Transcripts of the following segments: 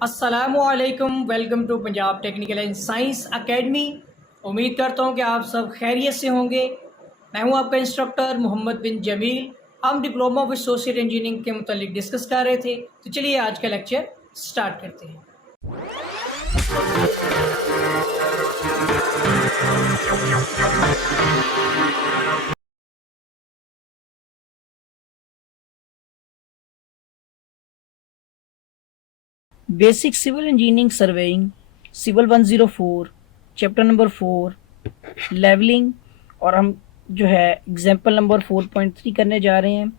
अस्सलामुअलैकुम, welcome to Punjab technical and science academy. उम्मीद करता हूँ कि आप सब खैरियत से होंगे। मैं हूँ आपका इंस्ट्रक्टर मोहम्मद बिन जमील। हम डिप्लोमा विद एसोसिएट इंजीनियरिंग के मुतालिक डिस्कस कर रहे थे, तो चलिए आज का लेक्चर स्टार्ट करते हैं। Basic civil engineering surveying civil 104 chapter number 4 levelling, और हम जो है एग्जाम्पल नंबर 4.3 करने जा रहे हैं।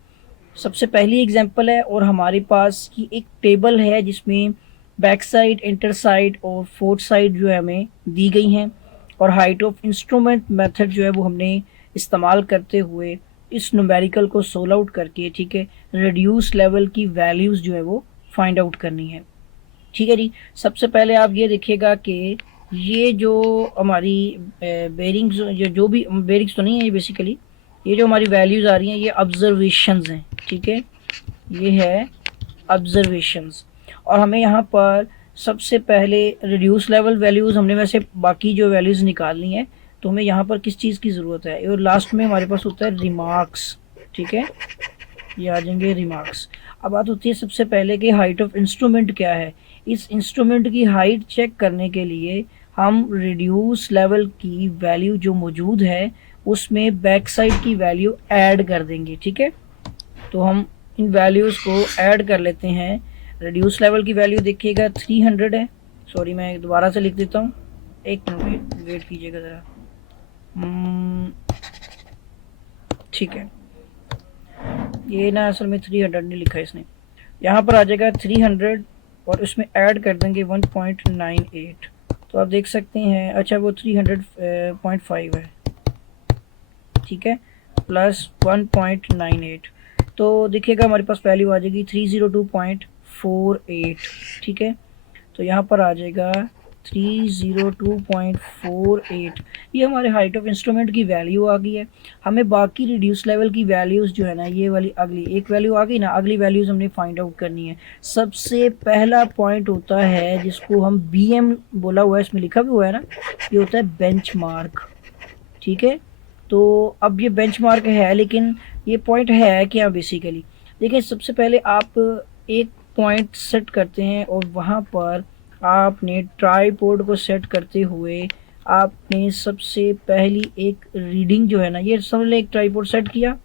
सबसे पहली एग्जाम्पल है और हमारे पास की एक टेबल है जिसमें बैक साइड, इंटर साइड और फोर्थ साइड जो है हमें दी गई हैं, और हाइट ऑफ इंस्ट्रूमेंट मेथड जो है वो हमने इस्तेमाल करते हुए इस न्यूमेरिकल को सोल्व आउट करके, ठीक है, रिड्यूस लेवल की वैल्यूज़ जो है वो फाइंड आउट करनी है। ठीक है जी। सबसे पहले आप ये देखिएगा कि ये जो हमारी बेरिंग्स, जो भी बेरिंग्स तो नहीं है, ये बेसिकली ये जो हमारी वैल्यूज़ आ रही हैं ये ऑब्जर्वेशंस हैं। ठीक है, ये है ऑब्जर्वेशंस, और हमें यहाँ पर सबसे पहले रिड्यूस लेवल वैल्यूज़, हमने वैसे बाकी जो वैल्यूज़ निकालनी है, तो हमें यहाँ पर किस चीज़ की ज़रूरत है, और लास्ट में हमारे पास होता है रिमार्क्स। ठीक है, ये आ जाएंगे रिमार्क्स। अब बात होती है सबसे पहले कि हाइट ऑफ इंस्ट्रूमेंट क्या है। इस इंस्ट्रूमेंट की हाइट चेक करने के लिए हम रिड्यूस लेवल की वैल्यू जो मौजूद है उसमें बैक साइड की वैल्यू ऐड कर देंगे। ठीक है, तो हम इन वैल्यूज़ को ऐड कर लेते हैं। रिड्यूस लेवल की वैल्यू देखिएगा 300 है। सॉरी, मैं दोबारा से लिख देता हूँ, एक मिनट वेट कीजिएगा ज़रा। ठीक है, ये ना असल में 300 नहीं लिखा है इसने, यहाँ पर आ जाएगा 300 और उसमें ऐड कर देंगे 1.98। तो आप देख सकते हैं, अच्छा वो 300.5 है। ठीक है, प्लस 1.98, तो देखिएगा हमारे पास वैल्यू आ जाएगी 302.48। ठीक है, तो यहाँ पर आ जाएगा 302.48। ये हमारे हाइट ऑफ इंस्ट्रूमेंट की वैल्यू आ गई है। हमें बाकी रिड्यूस लेवल की वैल्यूज़ जो है ना, ये वाली अगली एक वैल्यू आ गई ना, अगली वैल्यूज़ हमने फाइंड आउट करनी है। सबसे पहला पॉइंट होता है जिसको हम BM बोला हुआ है, इसमें लिखा भी हुआ है ना, ये होता है बेंचमार्क। ठीक है, तो अब ये बेंचमार्क है, लेकिन ये पॉइंट है क्या बेसिकली। देखिए, सबसे पहले आप एक पॉइंट सेट करते हैं और वहाँ पर आपने ट्राइपॉड को सेट करते हुए आपने सबसे पहली एक रीडिंग जो है ना, ये समझ लें एक ट्राइपॉड सेट किया,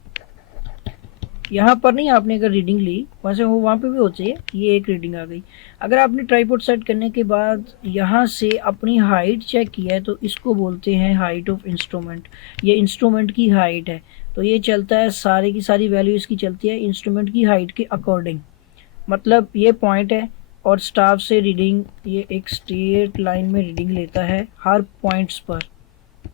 यहाँ पर नहीं, आपने अगर रीडिंग ली वैसे वो वहाँ पे भी होती है, ये एक रीडिंग आ गई। अगर आपने ट्राइपॉड सेट करने के बाद यहाँ से अपनी हाइट चेक किया है तो इसको बोलते हैं हाइट ऑफ इंस्ट्रूमेंट। ये इंस्ट्रूमेंट की हाइट है, तो ये चलता है, सारी की सारी वैल्यू इसकी चलती है इंस्ट्रूमेंट की हाइट के अकॉर्डिंग। मतलब ये पॉइंट है और स्टाफ से रीडिंग, ये एक स्ट्रेट लाइन में रीडिंग लेता है हर पॉइंट्स पर।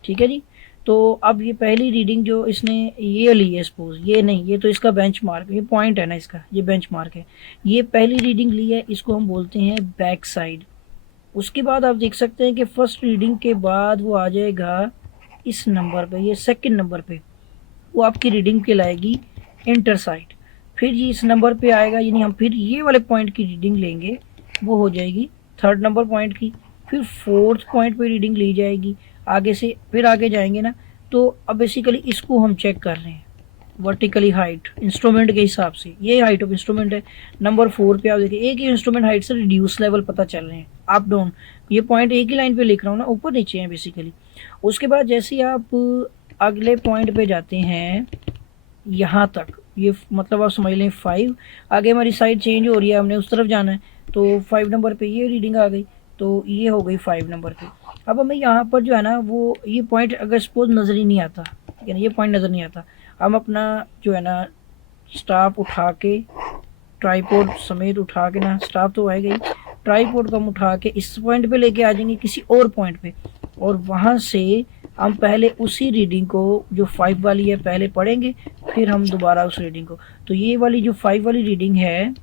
ठीक है जी, तो अब ये पहली रीडिंग जो इसने ये ली है, सपोज ये नहीं, ये तो इसका बेंचमार्क, ये पॉइंट है ना इसका, ये बेंचमार्क है, ये पहली रीडिंग ली है, इसको हम बोलते हैं बैक साइड। उसके बाद आप देख सकते हैं कि फर्स्ट रीडिंग के बाद वो आ जाएगा इस नंबर पे, ये सेकंड नंबर पे, वो आपकी रीडिंग के लाएगी इंटर साइड। फिर ये इस नंबर पे आएगा, यानी हम फिर ये वाले पॉइंट की रीडिंग लेंगे, वो हो जाएगी थर्ड नंबर पॉइंट की। फिर फोर्थ पॉइंट पे रीडिंग ली जाएगी, आगे से फिर आगे जाएंगे ना। तो अब बेसिकली इसको हम चेक कर रहे हैं वर्टिकली हाइट इंस्ट्रूमेंट के हिसाब से, ये हाइट ऑफ इंस्ट्रूमेंट है। नंबर 4 पे आप देखिए, एक ही इंस्ट्रूमेंट हाइट से रिड्यूस लेवल पता चल रहे हैं, अप डाउन, ये पॉइंट एक ही लाइन पे लिख रहा हूँ ना, ऊपर नीचे है बेसिकली। उसके बाद जैसे ही आप अगले पॉइंट पे जाते हैं यहाँ तक, ये मतलब आप समझ लें 5, आगे हमारी साइड चेंज हो रही है, हमने उस तरफ जाना है, तो 5 नंबर पे ये रीडिंग आ गई, तो ये हो गई 5 नंबर पे। अब हमें यहाँ पर जो है ना, वो ये पॉइंट अगर सपोज नज़र ही नहीं आता, ठीक है ना, ये पॉइंट नज़र नहीं आता, हम अपना जो है ना स्टाफ उठा के, ट्राईपोड समेत उठा के ना, स्टाफ तो आएगा ही, ट्राईपोड को हम उठा के इस पॉइंट पे लेके आ जाएंगे किसी और पॉइंट पे, और वहाँ से हम पहले उसी रीडिंग को जो 5 वाली है पहले पढ़ेंगे, फिर हम दोबारा उस रीडिंग को, तो ये वाली जो 5 वाली रीडिंग है,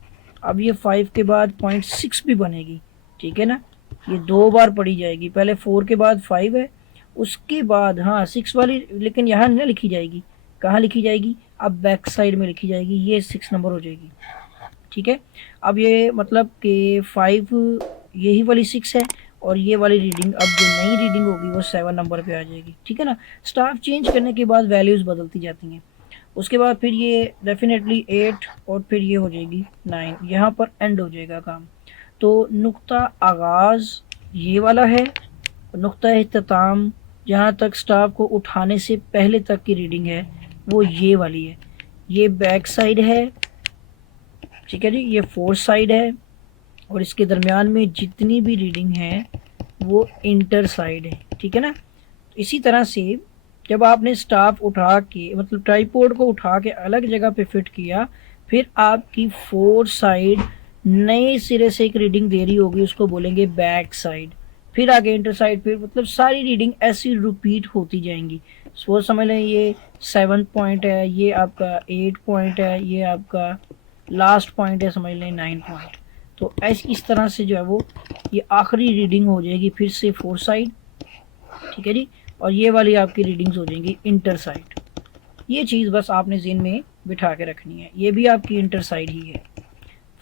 अब ये 5 के बाद 0.6 भी बनेगी। ठीक है ना, ये 2 बार पढ़ी जाएगी, पहले 4 के बाद 5 है, उसके बाद हाँ 6 वाली, लेकिन यहाँ नहीं लिखी जाएगी, कहाँ लिखी जाएगी, अब बैक साइड में लिखी जाएगी, ये 6 नंबर हो जाएगी। ठीक है। अब ये मतलब कि 5 यही वाली 6 है और ये वाली रीडिंग अब जो नई रीडिंग होगी वो 7 नंबर पे आ जाएगी, ठीक है ना। स्टाफ चेंज करने के बाद वैल्यूज़ बदलती जाती हैं। उसके बाद फिर ये डेफिनेटली 8 और फिर ये हो जाएगी 9, यहाँ पर एंड हो जाएगा काम। तो नुक्ता आगाज़ ये वाला है, नुक्ता इख्तिताम जहाँ तक स्टाफ को उठाने से पहले तक की रीडिंग है वो ये वाली है। ये बैक साइड है, ठीक है जी, ये फोर्थ साइड है और इसके दरमियान में जितनी भी रीडिंग है वो इंटर साइड है, ठीक है ना। इसी तरह से जब आपने स्टाफ उठा के मतलब ट्राइपॉड को उठा के अलग जगह पे फिट किया, फिर आपकी फोर साइड नए सिरे से एक रीडिंग दे रही होगी, उसको बोलेंगे बैक साइड। फिर आगे इंटर साइड, फिर मतलब सारी रीडिंग ऐसी रिपीट होती जाएंगी। वो समझ लें ये 7 पॉइंट है, ये आपका 8 पॉइंट है, ये आपका लास्ट पॉइंट है समझ लें 9 पॉइंट। तो ऐसी इस तरह से जो है वो ये आखिरी रीडिंग हो जाएगी फिर से फोर साइड, ठीक है जी। और ये वाली आपकी रीडिंग्स हो जाएंगी इंटर साइड। ये चीज़ बस आपने ज़हन में बिठा के रखनी है, ये भी आपकी इंटर साइड ही है।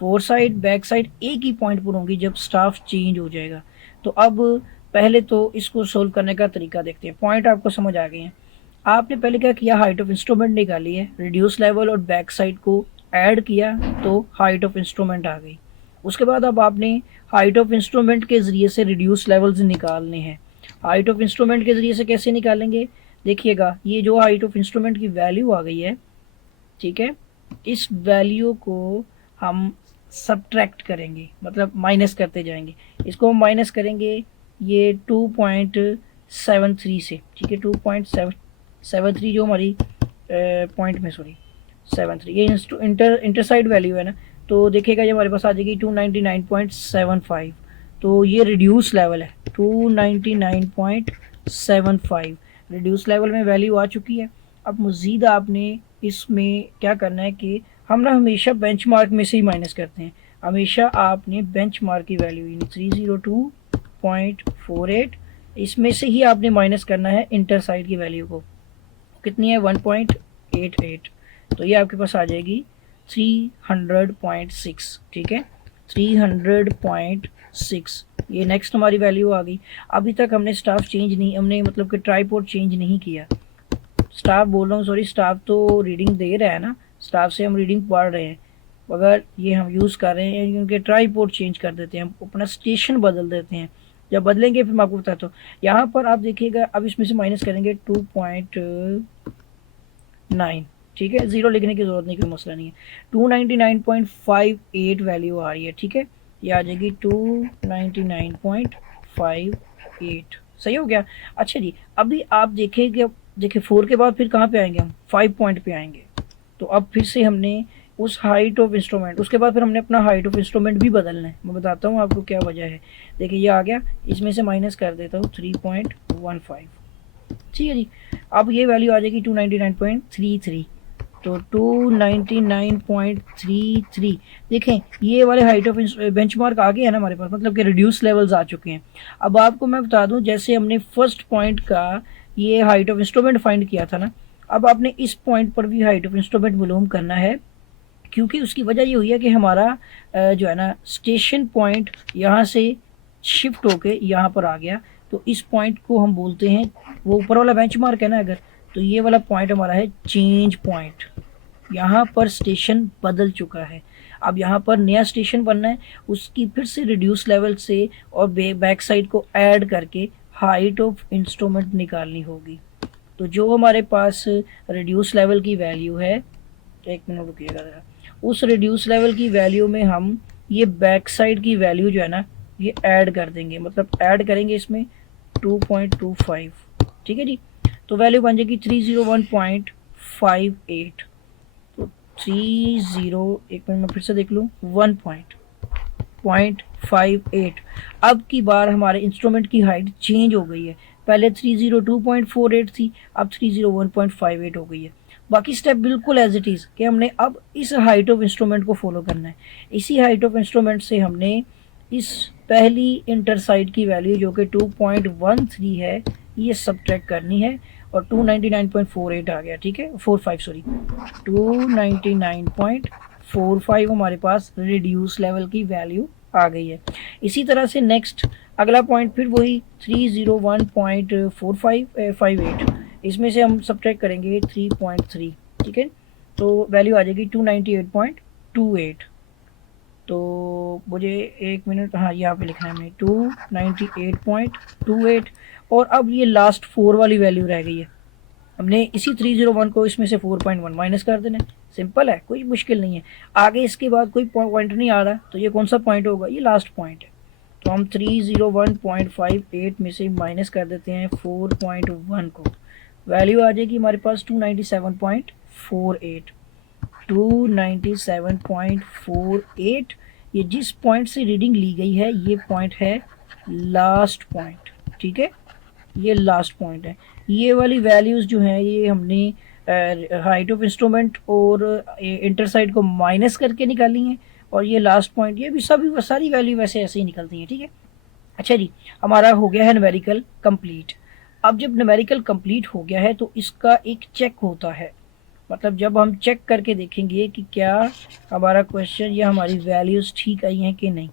फोर साइड बैक साइड एक ही पॉइंट पर होंगी जब स्टाफ चेंज हो जाएगा। तो अब पहले तो इसको सोल्व करने का तरीका देखते हैं। पॉइंट आपको समझ आ गए हैं। आपने पहले क्या किया, हाइट ऑफ इंस्ट्रूमेंट निकाली है, रिड्यूस लेवल और बैक साइड को ऐड किया तो हाइट ऑफ इंस्ट्रूमेंट आ गई। उसके बाद अब आपने हाइट ऑफ इंस्ट्रूमेंट के ज़रिए से रिड्यूस लेवल्स निकालने हैं। हाइट ऑफ इंस्ट्रूमेंट के ज़रिए से कैसे निकालेंगे, देखिएगा ये जो हाइट ऑफ इंस्ट्रूमेंट की वैल्यू आ गई है, ठीक है, इस वैल्यू को हम सब्ट्रैक्ट करेंगे, मतलब माइनस करते जाएंगे। इसको हम माइनस करेंगे ये 2.73 से, ठीक है, 2.73 जो हमारी पॉइंट में सॉरी 73 ये इंटर साइड वैल्यू है ना। तो देखिएगा ये हमारे पास आ जाएगी 299.75। तो ये रिड्यूस लेवल है 299.75 रिड्यूस लेवल में वैल्यू आ चुकी है। अब मज़ीद आपने इसमें क्या करना है कि हम ना हमेशा बेंचमार्क में से ही माइनस करते हैं। हमेशा आपने बेंचमार्क की वैल्यू यानी 302.48 इसमें से ही आपने माइनस करना है इंटर साइड की वैल्यू को। कितनी है 1.88। तो ये आपके पास आ जाएगी 300.6, ठीक है, 300.6। ये नेक्स्ट हमारी वैल्यू आ गई। अभी तक हमने स्टाफ चेंज नहीं, हमने मतलब कि ट्राइपॉड चेंज नहीं किया। स्टाफ बोल रहा हूँ सॉरी, स्टाफ तो रीडिंग दे रहा है ना, स्टाफ से हम रीडिंग पढ़ रहे हैं, अगर ये हम यूज़ कर रहे हैं क्योंकि ट्राइपॉड चेंज कर देते हैं, हम अपना स्टेशन बदल देते हैं। जब बदलेंगे फिर मैं आपको बताता हूँ। यहाँ पर आप देखिएगा अब इसमें से माइनस करेंगे 2.9, ठीक है, ज़ीरो लिखने की ज़रूरत नहीं, कोई मसला नहीं है। 299.58 वैल्यू आ रही है, ठीक है, ये आ जाएगी 299.58। सही हो गया। अच्छा जी, अभी आप देखेंगे, देखिए 4 के बाद फिर कहाँ पे आएंगे हम, 5 पॉइंट पे आएंगे। तो अब फिर से हमने उस हाइट ऑफ इंस्ट्रूमेंट, उसके बाद फिर हमने अपना हाइट ऑफ इंस्ट्रूमेंट भी बदलना है। मैं बताता हूँ आपको क्या वजह है। देखिए ये आ गया, इसमें से माइनस कर देता हूँ 3.15, ठीक है जी। अब ये वैल्यू आ जाएगी 299.33। तो 299.33 देखें ये वाले हाइट ऑफ बेंचमार्क आ गए हैं ना हमारे पास, मतलब कि रिड्यूस लेवल्स आ चुके हैं। अब आपको मैं बता दूं, जैसे हमने फर्स्ट पॉइंट का ये हाइट ऑफ इंस्ट्रूमेंट फाइंड किया था ना, अब आपने इस पॉइंट पर भी हाइट ऑफ इंस्ट्रूमेंट मालूम करना है, क्योंकि उसकी वजह ये हुई है कि हमारा जो है ना स्टेशन पॉइंट यहाँ से शिफ्ट होके यहाँ पर आ गया। तो इस पॉइंट को हम बोलते हैं, वो ऊपर वाला बेंचमार्क है ना अगर, तो ये वाला पॉइंट हमारा है चेंज पॉइंट। यहाँ पर स्टेशन बदल चुका है, अब यहाँ पर नया स्टेशन बनना है, उसकी फिर से रिड्यूस लेवल से और बैक साइड को ऐड करके हाइट ऑफ इंस्ट्रूमेंट निकालनी होगी। तो जो हमारे पास रिड्यूस लेवल की वैल्यू है, एक मिनट रुकिएगा ज़रा, उस रिड्यूस लेवल की वैल्यू में हम ये बैक साइड की वैल्यू जो है ना ये ऐड कर देंगे, मतलब ऐड करेंगे इसमें 2.25, ठीक है जी। तो वैल्यू बन जाएगी 301.58। तो एक मिनट में फिर से देख लूँ, 1.58। अब की बार हमारे इंस्ट्रूमेंट की हाइट चेंज हो गई है, पहले 302.48 थी, अब 301.58 हो गई है। बाकी स्टेप बिल्कुल एज इट इज़ कि हमने अब इस हाइट ऑफ इंस्ट्रूमेंट को फॉलो करना है। इसी हाइट ऑफ इंस्ट्रूमेंट से हमने इस पहली इंटर साइड की वैल्यू जो कि 2.13 है ये सब्ट्रैक्ट करनी है और 299.48 आ गया, ठीक है, 45 सॉरी 299.48 3.45 हमारे पास रिड्यूस लेवल की वैल्यू आ गई है। इसी तरह से नेक्स्ट अगला पॉइंट फिर वही 301.4558, इसमें से हम सब्ट्रैक्ट करेंगे 3.3, ठीक है, तो वैल्यू आ जाएगी 298.28। तो मुझे एक मिनट, हाँ यहाँ पे लिखना है हमें 298.28। और अब ये लास्ट 4 वाली वैल्यू रह गई है, हमने इसी 301 को इसमें से 4.1 माइनस कर देना है। सिंपल है, कोई मुश्किल नहीं है। आगे इसके बाद कोई पॉइंट नहीं आ रहा, तो ये कौन सा पॉइंट होगा, ये लास्ट पॉइंट है। तो हम 301.58 में से माइनस कर देते हैं 4.1 को, वैल्यू आ जाएगी हमारे पास 297.48। 297.48, ये जिस पॉइंट से रीडिंग ली गई है ये पॉइंट है लास्ट पॉइंट, ठीक है, ये लास्ट पॉइंट है। ये वाली वैल्यूज़ जो हैं ये हमने हाइट ऑफ इंस्ट्रूमेंट और इंटरसाइड को माइनस करके निकाली हैं, और ये लास्ट पॉइंट, ये भी सभी सारी वैल्यू वैसे ऐसे ही निकलती हैं, ठीक है। अच्छा जी, हमारा हो गया है न्यूमेरिकल कंप्लीट। अब जब न्यूमेरिकल कंप्लीट हो गया है तो इसका एक चेक होता है, मतलब जब हम चेक करके देखेंगे कि क्या हमारा क्वेश्चन या हमारी वैल्यूज़ ठीक आई हैं कि नहीं।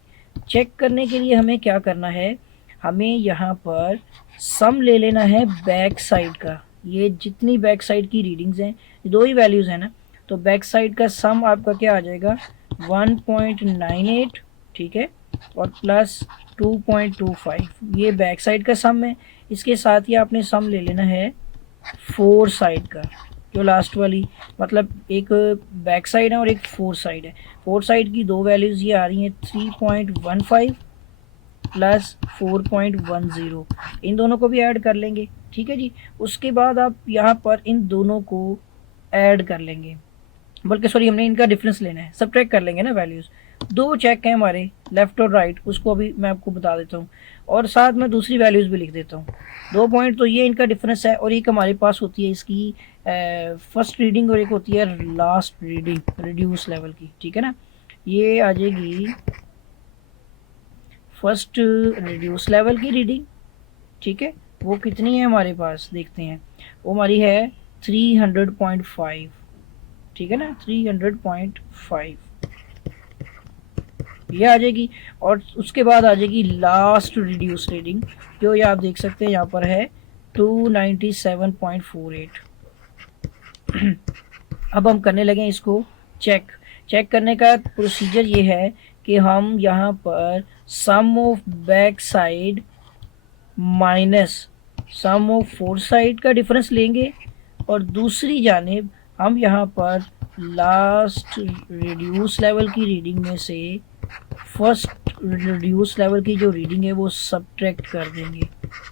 चेक करने के लिए हमें क्या करना है, हमें यहाँ पर सम ले लेना है बैक साइड का। ये जितनी बैक साइड की रीडिंग्स हैं, दो ही वैल्यूज़ हैं ना, तो बैक साइड का सम आपका क्या आ जाएगा 1.98, ठीक है, और प्लस 2.25, ये बैक साइड का सम है। इसके साथ ही आपने सम ले लेना है 4 साइड का, जो लास्ट वाली, मतलब एक बैक साइड है और एक 4 साइड है। 4 साइड की दो वैल्यूज़ ये आ रही हैं 3.15 प्लस 4.10, इन दोनों को भी ऐड कर लेंगे, ठीक है जी। उसके बाद आप यहाँ पर इन दोनों को ऐड कर लेंगे, बल्कि सॉरी हमने इनका डिफरेंस लेना है, सब्ट्रैक्ट कर लेंगे ना वैल्यूज़। दो चेक हैं हमारे लेफ़्ट और राइट, उसको अभी मैं आपको बता देता हूँ, और साथ में दूसरी वैल्यूज़ भी लिख देता हूँ। 2 पॉइंट तो ये इनका डिफरेंस है, और एक हमारे पास होती है इसकी फर्स्ट रीडिंग, और एक होती है लास्ट रीडिंग रिड्यूस लेवल की, ठीक है ना। ये आ जाएगी फर्स्ट रिड्यूस लेवल की रीडिंग, ठीक है, वो कितनी है हमारे पास देखते हैं, वो हमारी है 300.5, ठीक है ना, 300.5 ये आ जाएगी। और उसके बाद आ जाएगी लास्ट रिड्यूस रीडिंग, जो ये आप देख सकते हैं यहाँ पर है 297.48। अब हम करने लगे इसको चेक। चेक करने का प्रोसीजर ये है कि हम यहाँ पर sum of back side minus sum of 4 side का डिफरेंस लेंगे, और दूसरी जानिब हम यहाँ पर लास्ट रिड्यूस लेवल की रीडिंग में से फर्स्ट रिड्यूस लेवल की जो रीडिंग है वो सब्ट्रैक्ट कर देंगे,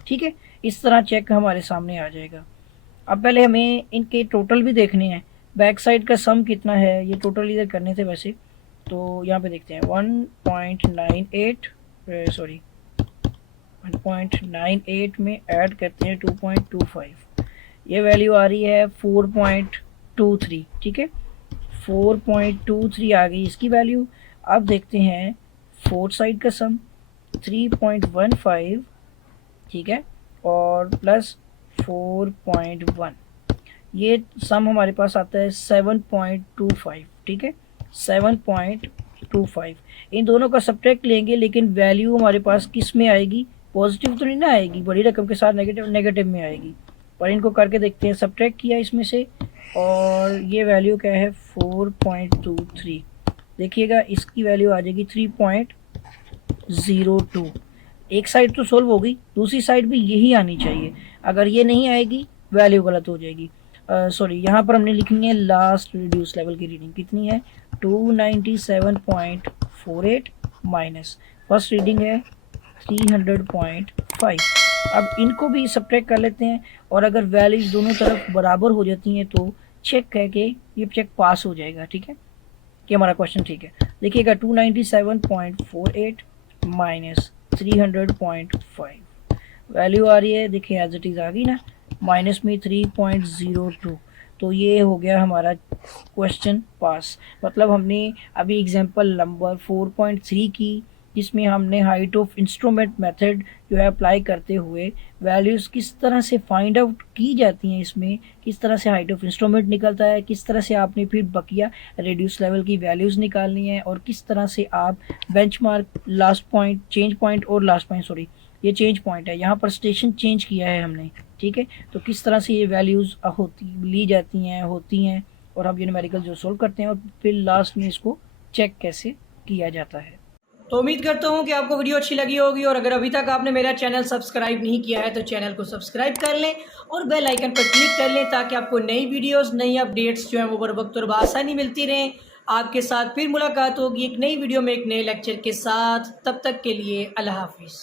ठीक है। इस तरह चेक हमारे सामने आ जाएगा। अब पहले हमें इनके टोटल भी देखने हैं, बैक साइड का सम कितना है, ये टोटल इधर करने थे वैसे, तो यहाँ पे देखते हैं 1.98 में ऐड करते हैं 2.25, ये वैल्यू आ रही है 4.23, ठीक है, 4.23 आ गई इसकी वैल्यू। अब देखते हैं 4 साइड का सम 3.15, ठीक है, और प्लस 4.1, ये सम हमारे पास आता है 7.25, ठीक है, 7.25। इन दोनों का सब्ट्रैक्ट लेंगे, लेकिन वैल्यू हमारे पास किस में आएगी, पॉजिटिव तो नहीं ना आएगी, बड़ी रकम के साथ नेगेटिव में आएगी। पर इनको करके देखते हैं, सब्ट्रैक्ट किया इसमें से, और ये वैल्यू क्या है 4.23, देखिएगा इसकी वैल्यू आ जाएगी 3.02। एक साइड तो सोल्व होगी, दूसरी साइड भी यही आनी चाहिए, अगर ये नहीं आएगी वैल्यू गलत हो जाएगी। सॉरी यहाँ पर हमने लिखनी है लास्ट रिड्यूस लेवल की रीडिंग कितनी है 297.48 माइनस फर्स्ट रीडिंग है 300.5। अब इनको भी सब्ट्रैक्ट कर लेते हैं, और अगर वैल्यूज दोनों तरफ बराबर हो जाती हैं तो चेक है कि ये चेक पास हो जाएगा, ठीक है, कि हमारा क्वेश्चन ठीक है। देखिएगा 297.48 माइनस 300.5 वैल्यू आ रही है, देखिए एज इट इज़ आ गई ना, माइनस में 3.02, तो ये हो गया हमारा क्वेश्चन पास। मतलब हमने अभी एग्जांपल नंबर 4.3 की जिसमें हमने हाइट ऑफ इंस्ट्रूमेंट मेथड जो है अप्लाई करते हुए वैल्यूज़ किस तरह से फाइंड आउट की जाती हैं, इसमें किस तरह से हाइट ऑफ इंस्ट्रूमेंट निकलता है, किस तरह से आपने फिर बकिया रेड्यूस लेवल की वैल्यूज़ निकालनी है, और किस तरह से आप benchmark last point, change point और लास्ट पॉइंट, सॉरी ये चेंज पॉइंट है, यहाँ पर स्टेशन चेंज किया है हमने, ठीक है। तो किस तरह से ये वैल्यूज़ ली जाती हैं, होती हैं, और हम ये न्यूमेरिकल जो सोल्व करते हैं और फिर लास्ट में इसको चेक कैसे किया जाता है। तो उम्मीद करता हूँ कि आपको वीडियो अच्छी लगी होगी, और अगर अभी तक आपने मेरा चैनल सब्सक्राइब नहीं किया है तो चैनल को सब्सक्राइब कर लें और बेल आइकन पर क्लिक कर लें, ताकि आपको नई वीडियोस, नई अपडेट्स जो हैं वो बर वक्त और बआसानी मिलती रहें। आपके साथ फिर मुलाकात होगी एक नई वीडियो में एक नए लेक्चर के साथ। तब तक के लिए अल्लाह हाफिज़।